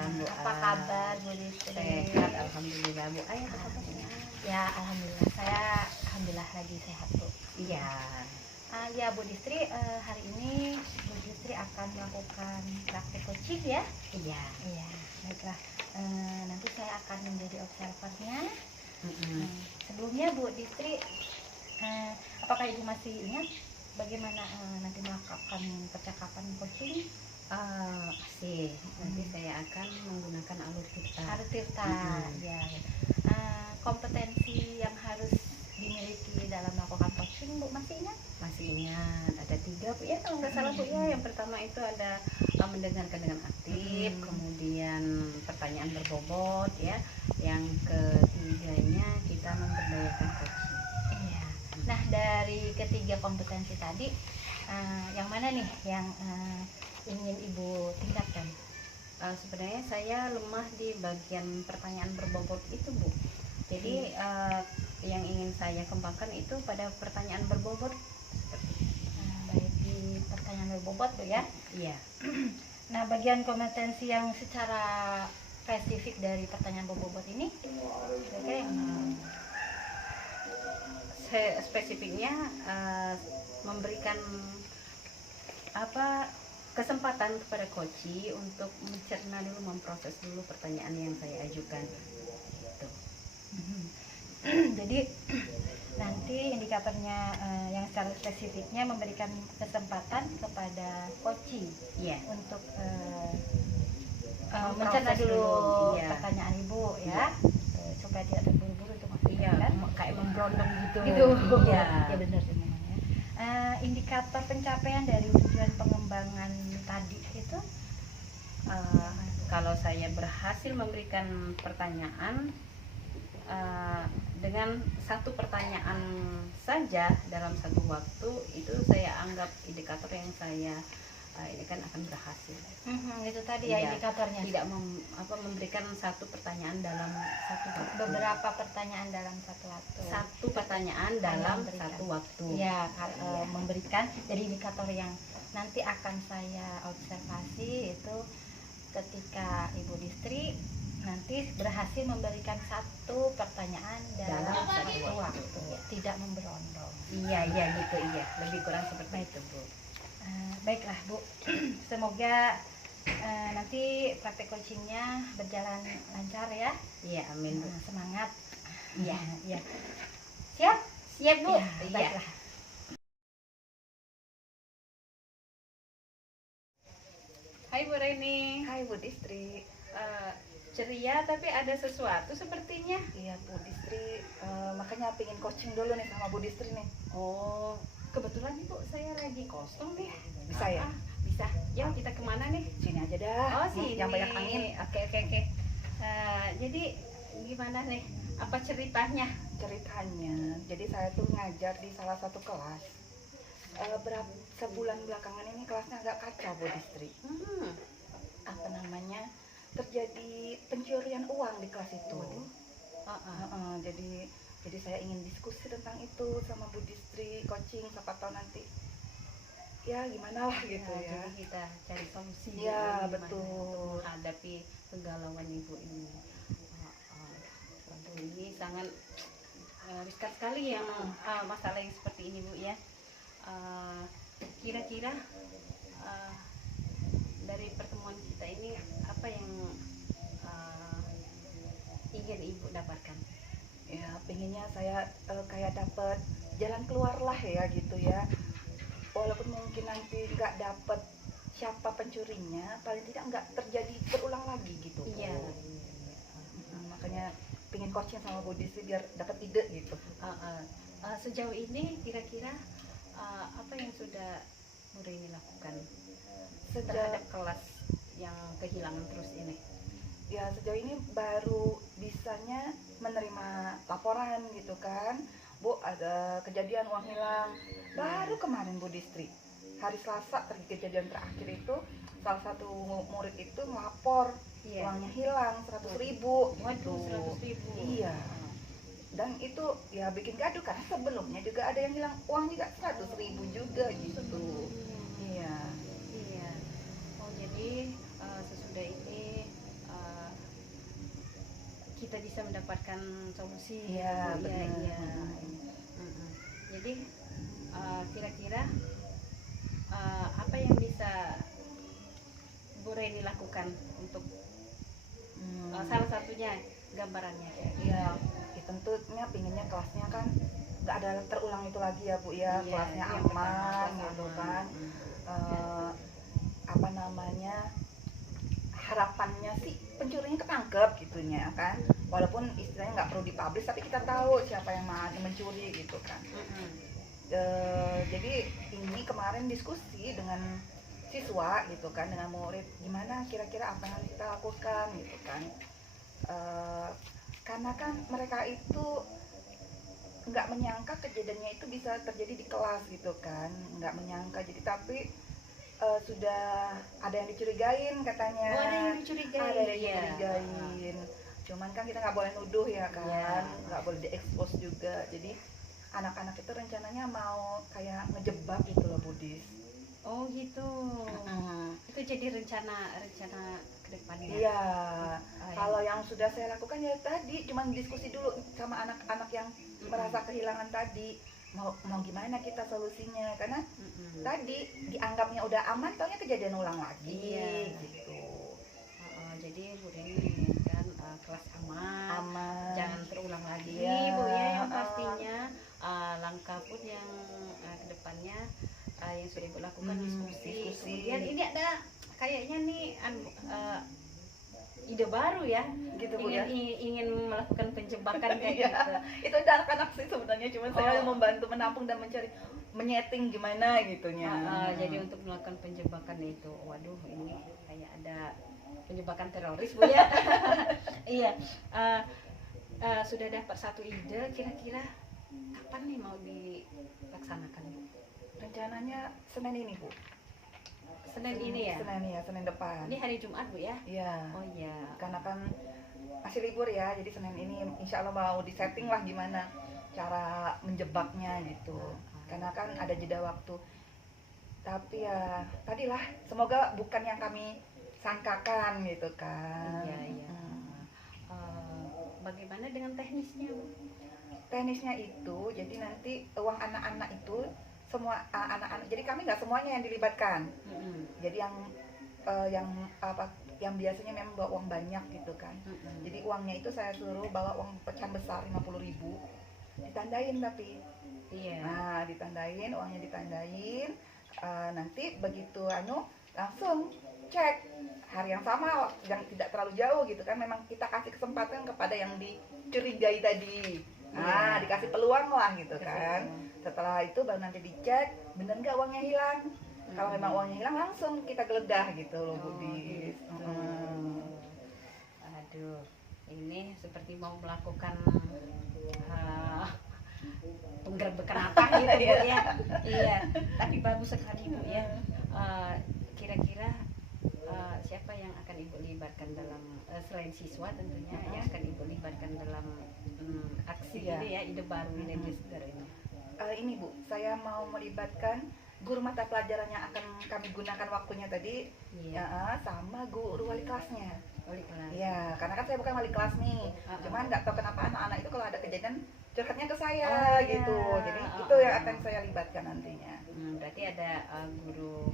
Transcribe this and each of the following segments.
malam Bu. Apa kabar Bu Listri? Sehat alhamdulillah Bu. Ayah apa kabarnya? Ya alhamdulillah, saya alhamdulillah lagi sehat Bu. Iya. Ya Bu Listri, hari ini Bu Listri akan melakukan praktek coaching ya? Iya. Iya, baiklah. Nanti saya akan menjadi observernya. Sebelumnya Bu Listri, apakah Ibu masih ingat bagaimana nanti melakukan percakapan coaching? Masih. Nanti saya akan menggunakan alur tirta. Alur tirta, ya. Kompetensi yang harus dimiliki dalam melakukan coaching Bu masih ingat? Masih ingat, ada 3 Bu ya kalau nggak salah Bu ya. Yang pertama itu ada mendengarkan dengan aktif, kemudian pertanyaan berbobot ya. Yang ketiganya kita memberdayakan coaching. Iya. Nah dari ketiga kompetensi tadi, yang mana nih yang ingin Ibu tingkatkan? Sebenarnya saya lemah di bagian pertanyaan berbobot itu Bu. Jadi yang ingin saya kembangkan itu pada pertanyaan berbobot. Baik, di pertanyaan berbobot Bu ya. Iya. Nah bagian kompetensi yang secara spesifik dari pertanyaan berbobot ini, spesifiknya memberikan kesempatan kepada coach untuk mencerna dulu, memproses dulu pertanyaan yang saya ajukan gitu. Jadi nanti indikatornya yang secara spesifiknya memberikan kesempatan kepada coach untuk mencerna dulu pertanyaan Ibu ya, supaya tidak terburu-buru untuk menyampaikan. Kayak memberondong gitu. Iya. Ya benar sih namanya. Indikator pencapaian dari tujuan pengembangan tadi itu, kalau saya berhasil memberikan pertanyaan dengan satu pertanyaan saja dalam satu waktu, itu saya anggap indikator yang saya ini kan akan berhasil. Itu tadi ya indikatornya. Tidak memberikan satu pertanyaan dalam satu waktu. Beberapa pertanyaan dalam satu waktu. Satu pertanyaan dalam satu waktu. Ya, memberikan dari indikator yang nanti akan saya observasi itu ketika Ibu Listri nanti berhasil memberikan satu pertanyaan dalam satu waktu, tidak memberondong. Iya gitu iya. Lebih kurang seperti itu Bu. Baiklah Bu, semoga nanti praktek coachingnya berjalan lancar ya. Iya amin Bu. Semangat. Iya. Siap Bu. Iya. Baiklah. Hai Bu Reni. Hai Bu Listri. Ceria tapi ada sesuatu sepertinya. Iya Bu Listri, makanya pengen coaching dulu nih sama Bu Listri nih. Oh, kebetulan nih Bu, saya lagi kosong nih. Bisa ya? Bisa. Ya kita kemana nih? Sini aja dah. Oh sini. Yang banyak angin. Oke. Jadi gimana nih? Apa ceritanya? Ceritanya, jadi saya tuh ngajar di salah satu kelas. Sebulan belakangan ini kelasnya agak kacau Bu Listri. Terjadi pencurian uang di kelas itu. Jadi saya ingin diskusi tentang itu sama Bu Listri, coaching, siapa tahu nanti ya gimana lah gitu ya. Jadi kita cari solusi. Ya betul. betul. Menghadapi kegalauan Ibu ini. Ini sangat riskan sekali yang masalah yang seperti ini Bu ya. Kira-kira dari pertemuan kita ini apa yang ingin Ibu dapatkan? Ya pengennya saya kayak dapat jalan keluar lah ya gitu ya, walaupun mungkin nanti nggak dapat siapa pencurinya, paling tidak nggak terjadi berulang lagi gitu. Iya. Makanya pengen coaching sama Bu Listri biar dapat ide gitu. Sejauh ini kira-kira apa yang sudah Bu Reni lakukan terhadap kelas yang kehilangan terus ini? Ya sejauh ini baru bisanya menerima laporan gitu kan, Bu ada kejadian uang hilang. Baru kemarin Bu Listri, hari Selasa kejadian terakhir itu salah satu murid itu melapor uangnya hilang 100.000. Waduh, 100.000. Iya. Dan itu ya bikin gaduh karena sebelumnya juga ada yang hilang uang juga 100.000 juga gitu. Iya. Oh jadi sesudah ini kita bisa mendapatkan solusi. Iya, Bu, benar. iya. Mm-mm. Jadi kira-kira apa yang bisa Bu Reni lakukan untuk salah satunya gambarannya ya? Iya, ya tentunya pinginnya kelasnya kan nggak ada terulang itu lagi ya Bu ya, Iya, kelasnya yang aman pertama, gitu aman. kan. Apa namanya, harapannya sih pencurinya ketangkep gitunya kan, walaupun istilahnya nggak perlu dipublish tapi kita tahu siapa yang mencuri gitu kan. Jadi ini kemarin diskusi dengan siswa gitu kan, dengan murid, gimana kira-kira apa yang harus kita lakukan gitu kan. Karena kan mereka itu nggak menyangka kejadiannya itu bisa terjadi di kelas gitu kan, nggak menyangka. Jadi tapi sudah ada yang dicurigain katanya. Oh, ada yang dicurigain. Ada yang Iya. dicurigain. Cuman kan kita nggak boleh nuduh ya kan, Iya. nggak boleh diekspos juga. Jadi anak-anak itu rencananya mau kayak ngejebak gitu loh Budis. Oh gitu. Itu jadi rencana ke depannya. Iya. Oh, ya. Kalau yang sudah saya lakukan ya tadi cuman diskusi dulu sama anak-anak yang merasa kehilangan tadi. Mau gimana kita solusinya, karena tadi dianggapnya udah aman, taunya kejadian ulang lagi. Iya. Gitu. Jadi Bu Reni menginginkan kelas aman, jangan terulang lagi. Iya. Bu ya, yang pastinya langkah pun yang kedepannya yang sudah Ibu lakukan diskusi. Kemudian ini ada kayaknya nih ide baru ya, Gitu Bu ya. ingin melakukan penjebakan kayak Iya. gitu. Itu udah anak-anak sih sebenarnya, cuma saya membantu menampung dan mencari menyeting gimana gitunya. Jadi untuk melakukan penjebakan itu, waduh ini kayak ada penjebakan teroris Bu ya. Iya, sudah dapat satu ide, kira-kira kapan nih mau dilaksanakan Bu? Rencananya Senin ini Bu. Senin ini ya? Senin depan. Ini hari Jumat Bu ya? Iya. Oh iya. Karena kan masih libur ya, jadi Senin ini insya Allah mau disetting lah gimana cara menjebaknya gitu. Karena kan ada jeda waktu. Tapi ya tadilah, semoga bukan yang kami sangkakan gitu kan. Iya. Bagaimana dengan teknisnya Bu? Teknisnya itu, jadi nanti uang anak-anak itu semua anak-anak, jadi kami nggak semuanya yang dilibatkan. Jadi yang biasanya memang bawa uang banyak gitu kan. Jadi uangnya itu saya suruh bawa uang pecahan besar 50.000, ditandain tapi. Iya. Nah, ditandain, uangnya ditandain. Nanti begitu langsung cek hari yang sama, yang tidak terlalu jauh gitu kan. Memang kita kasih kesempatan kepada yang dicurigai tadi. Nah, dikasih peluang lah gitu kan. Setelah itu baru nanti dicek bener nggak uangnya hilang. Kalau memang uangnya hilang langsung kita geledah gitu loh Budis. Aduh, ini seperti mau melakukan penggerbekan apa gitu Bu ya. Iya, tapi bagus sekali Bu ya. Kira-kira siapa yang akan Ibu libatkan dalam selain siswa tentunya yang akan Ibu libatkan dalam aksi ini ya, ide baru ini Ini Bu, saya mau melibatkan guru mata pelajaran yang akan kami gunakan waktunya tadi, sama guru wali kelasnya. Wali kelas. Iya, karena kan saya bukan wali kelas nih. Cuman nggak tahu kenapa anak-anak itu kalau ada kejadian curhatnya ke saya gitu. Jadi itu yang akan saya libatkan nantinya. Berarti ada guru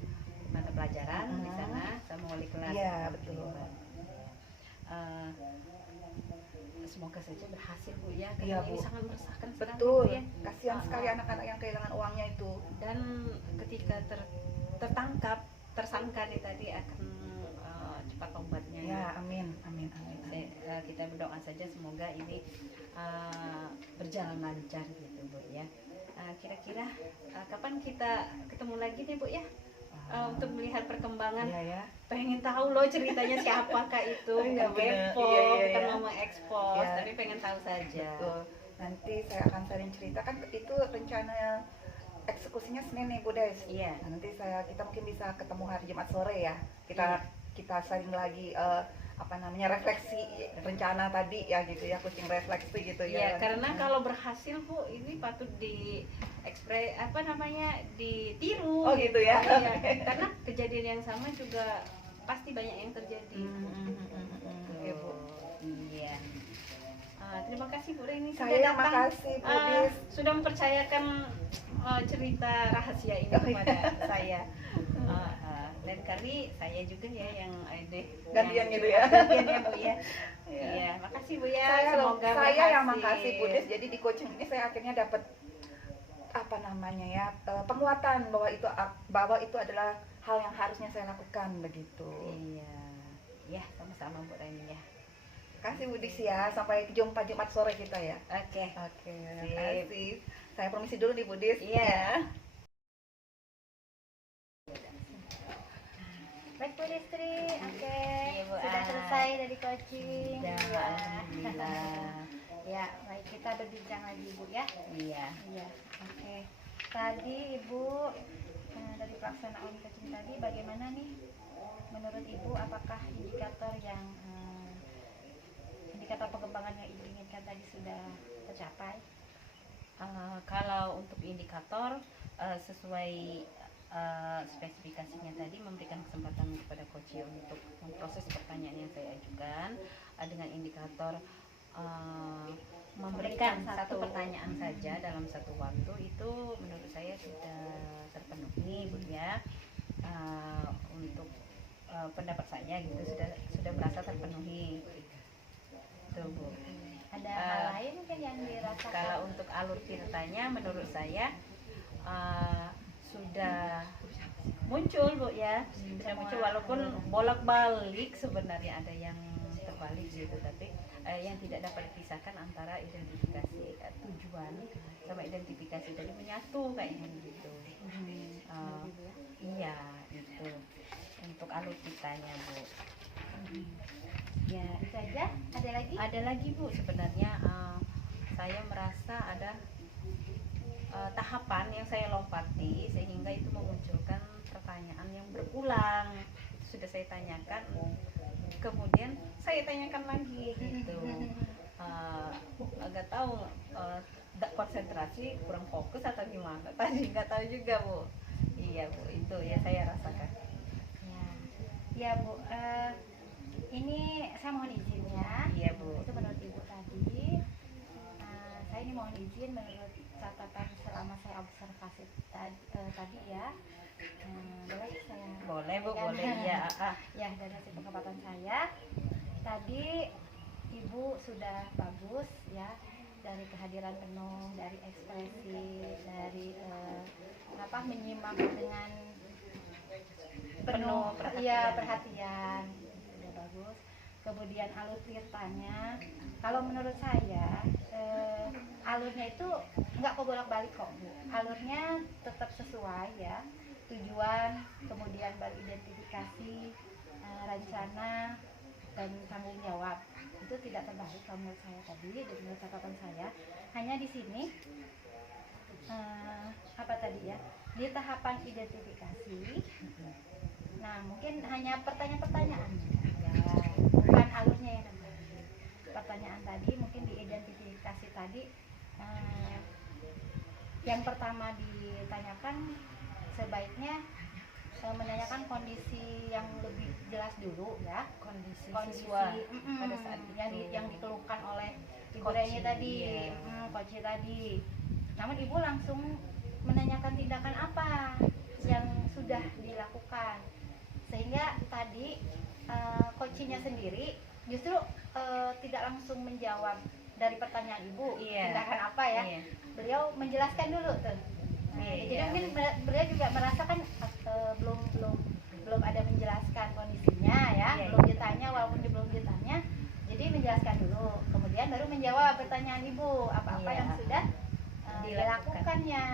mata pelajaran di sana sama wali kelas. Iya, betul. Semoga saja berhasil Bu ya, Iya, karena ini Bu. sangat meresahkan sekali, Betul. Bu, ya. Kasihan sekali anak-anak yang kehilangan uangnya itu. Dan ketika tertangkap tersangka nih tadi akan cepat tobatnya. Ya, amin. Kita berdoa saja semoga ini berjalan lancar gitu Bu ya. Kira-kira kapan kita ketemu lagi nih Bu ya? Untuk melihat perkembangan. Iya ya. Pengen tahu loh ceritanya siapakah itu, nggak kepo, bukan mau mengekspos, tapi pengen tahu saja. Betul. Nanti saya akan sharing cerita, kan itu rencana eksekusinya Senin nih Bu Des. Iya. Nah, nanti kita mungkin bisa ketemu hari Jumat sore ya. Kita sharing lagi refleksi rencana tadi ya gitu ya, kucing refleksi gitu ya. Iya, karena kalau berhasil Bu, ini patut ditiru. Oh gitu ya. Iya, karena kejadian yang sama juga pasti banyak yang terjadi. Oke Bu. Iya. ini Saya sudah yang datang, makasih, Budis. sudah mempercayakan cerita rahasia ini kepada saya. Dan kali saya juga ya yang Gantian gitu ya. Gantian ya Bu ya. Iya. Iya, makasih Bu ya. Saya Semoga yang berhasil. makasih Budis. Jadi di coaching ini saya akhirnya dapat apa namanya ya, penguatan bahwa itu adalah hal yang harusnya saya lakukan begitu. Iya. Ya, sama-sama Bu Rani ya. Kasih Budis ya, sampai jumpa Jumat sore kita ya. Oke. Oke, Sip. kasih. Saya permisi dulu nih Budis. Iya. Baik Bu Distri, oke, Iya, Bu sudah An. selesai dari coaching. Sudah, Ya. alhamdulillah. Ya, baik, kita berbincang lagi Bu ya. Iya. Iya, oke. Tadi Ibu dari pelaksanaan coaching tadi bagaimana nih? Menurut Ibu apakah indikator pengembangan yang Ibu inginkan tadi sudah tercapai? Kalau untuk indikator sesuai spesifikasinya tadi, memberikan kesempatan kepada coach untuk memproses pertanyaan yang saya ajukan dengan indikator memberikan satu pertanyaan saja dalam satu waktu, itu menurut saya sudah terpenuhi Bu ya. Untuk pendapat saya gitu sudah merasa terpenuhi tuh Bu. Ada hal lain mungkin yang dirasakan? Kalau untuk alur ceritanya menurut saya sudah muncul Bu ya, sudah muncul walaupun bolak-balik sebenarnya ada yang terbalik gitu, tapi yang tidak dapat dipisahkan antara identifikasi tujuan sama identifikasi tadi menyatu kayaknya gitu. Iya itu untuk alur ceritanya Bu. Ya, itu aja. Ada lagi? Ada lagi Bu, sebenarnya saya merasa ada tahapan yang saya lompati sehingga itu memunculkan pertanyaan yang berulang. Itu sudah saya tanyakan, kemudian saya tanyakan lagi gitu. Agak tahu konsentrasi kurang fokus atau gimana tadi, nggak tahu juga Bu. Iya Bu, itu ya saya rasakan. Ya Bu, ini saya mohon izin ya. Iya Bu. Itu menurut Ibu tadi. Saya ini mohon izin menurut catatan selama saya observasi tadi ya. Boleh saya? Boleh Bu, Ya. boleh ya. Ya, dari hasil pengamatan saya tadi Ibu sudah bagus ya, dari kehadiran penuh, dari ekspresi, dari menyimak dengan penuh perhatian. Sudah bagus. Kemudian alur ceritanya, kalau menurut saya alurnya itu nggak kebolak-balik kok Bu. Alurnya tetap sesuai ya, tujuan, kemudian baru identifikasi, rencana, dan tanggung jawab. Itu tidak terbalik kalau menurut saya tadi, dari menurut catatan saya. Hanya di sini di tahapan identifikasi. Nah, mungkin hanya pertanyaan-pertanyaan ya, bukan alurnya yang terbalik. Pertanyaan tadi mungkin di identifikasi tadi, yang pertama ditanyakan sebaiknya menanyakan kondisi yang lebih jelas dulu ya, kondisi siswa pada saat yang dikeluhkan oleh Ibu Coach, Reni tadi, iya. Coach tadi. Namun Ibu langsung menanyakan tindakan apa yang sudah dilakukan, sehingga tadi coachnya sendiri justru tidak langsung menjawab dari pertanyaan Ibu, tindakan apa ya. Beliau menjelaskan dulu tuh. Jadi mungkin beliau juga merasakan belum ada menjelaskan kondisinya ya, belum ditanya, walaupun belum ditanya, jadi menjelaskan dulu, kemudian baru menjawab pertanyaan Ibu apa-apa yang sudah dilakukannya.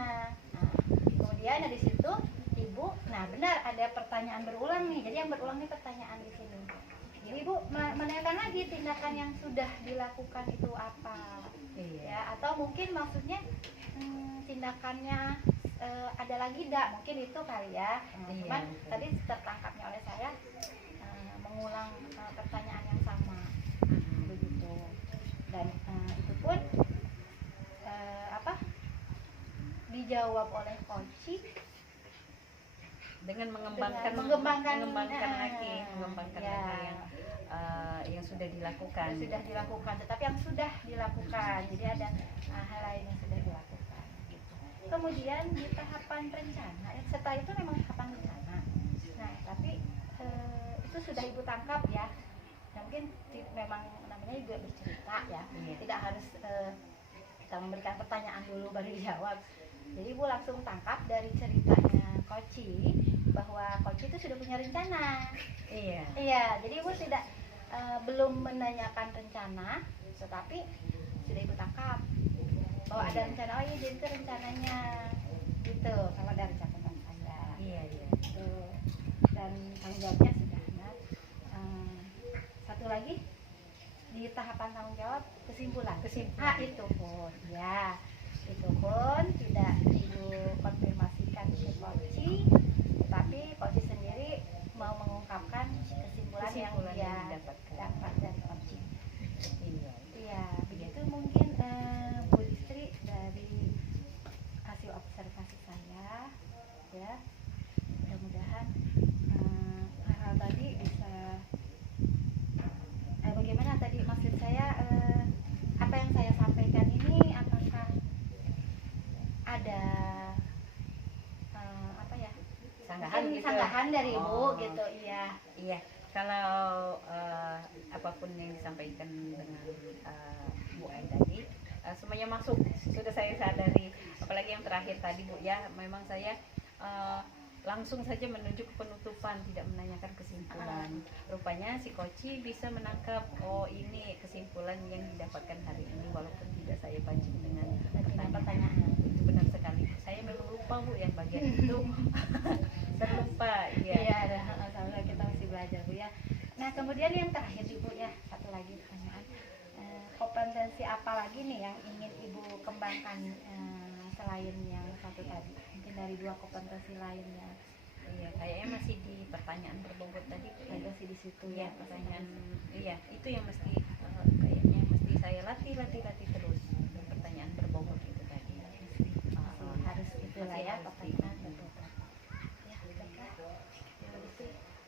Kemudian dari situ Ibu, nah benar ada pertanyaan berulang nih, jadi yang berulang nih pertanyaan di sini. Jadi Ibu menanyakan lagi tindakan yang sudah dilakukan itu apa, ya, atau mungkin maksudnya tindakannya ada lagi enggak, mungkin itu kali ya. Cuman tadi tertangkapnya oleh saya mengulang pertanyaan yang sama begitu, dan itu pun dijawab oleh coach dengan mengembangkan mengembangkan lagi yang yang sudah dilakukan. Yang sudah dilakukan, tetapi yang sudah dilakukan. Jadi ada hal lain yang sudah dilakukan. Gitu. Kemudian di tahapan rencana, setelah itu memang tahapan rencana. Nah, tapi itu sudah ibu tangkap ya. Nah, mungkin memang namanya juga bercerita ya. Iya. Tidak harus kita memberikan pertanyaan dulu baru dijawab. Jadi ibu langsung tangkap dari ceritanya Koci bahwa Koci itu sudah punya rencana. Iya. Iya, jadi ibu tidak belum menanyakan rencana, tetapi sudah ibu tangkap bahwa ada rencana. Oh iya, jadi itu rencananya gitu, kalau dari catatan saya. Iya, iya. Gitu. Dan tanggung jawabnya sudah. Nah, satu lagi di tahapan tanggung jawab kesimpulan. Itu pun ya, itu pun tidak ibu konfirmasikan ke Koci, tapi Koci sendiri mau mengungkapkan kesimpulan yang dia dapat dari Koci. Iya, begitu mungkin Bu Istri dari hasil observasi saya ya. Mudah-mudahan hal-hal tadi bisa bagaimana tadi maksud saya, apa yang saya sampaikan ini apakah ada apa ya, sanggahan dari ibu gitu. Iya, kalau apapun yang disampaikan dengan Bu Ai tadi semuanya masuk, sudah saya sadari. Apalagi yang terakhir tadi Bu ya, memang saya langsung saja menuju ke penutupan, tidak menanyakan kesimpulan. Rupanya si Koci bisa menangkap, oh ini kesimpulan yang didapatkan hari ini, walaupun tidak saya pancing dengan pertanyaan. Itu benar sekali. Saya memang lupa Bu yang bagian itu. Terlupa. Iya, sama kita masih belajar Bu ya. Nah, kemudian yang terakhir Bu ya, satu lagi pertanyaan. Kompetensi apa lagi nih yang ingin Ibu kembangkan selain yang satu tadi? Mungkin dari dua kompetensi lainnya. Iya, kayaknya masih di pertanyaan berbobot tadi. Masih di situ ya, ya pertanyaan. Iya, itu yang mesti kayaknya mesti saya latih terus. Pertanyaan berbobot itu tadi. Harus itulah ya pertanyaan berbobot. Ya, baiklah.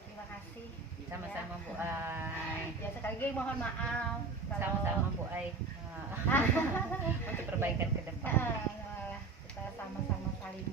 Terima kasih. Sama-sama Bu Ai. Ya, sekali lagi mohon maaf Sama-sama Bu Ai. Untuk perbaikan ke depan. Kita sama-sama saling